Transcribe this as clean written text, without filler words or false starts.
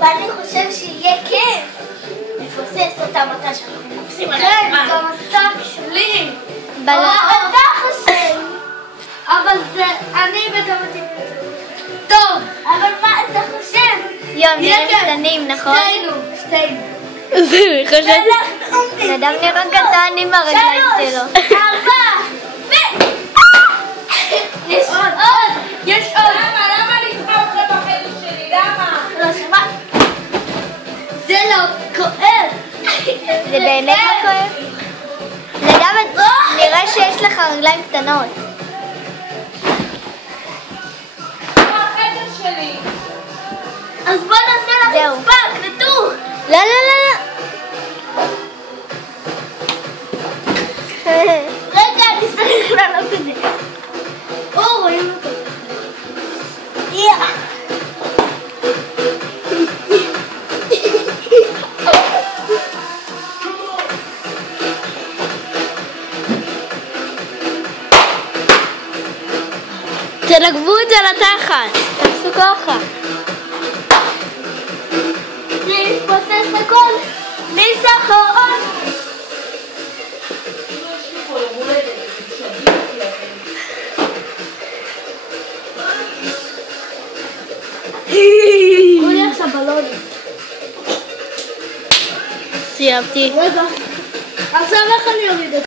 ואני חושב שיהיה כיף לפוסס אותם מתי שאנחנו קופסים על השמה. כן, במסק שלי. אתה חושב. אבל זה אני וגם אותי. טוב, אבל מה אתה חושב? יום, נראים קטנים, נכון? שתינו. אני חושבת... נדם נראה קטן עם הרגליים שלו. 3, 4, יש עוד! יש עוד! למה נצחה אותך בחדר שלי? למה? לא שמע. זה לא כואב. זה באמת לא כואב? נדם, נראה שיש לך רגליים קטנות. בחדר שלי. אז בוא נעשה לך ספאק, נטור. לא, לא, לא. רגע, אני צריך לענות את זה. רואים אותו. תנגבו את זה לתחת. תעשו ככה. להתפוסס הכל. ניסחון. כולי עכשיו בלוני. סיימתי. רגע. עכשיו איך אני אוריד את זה?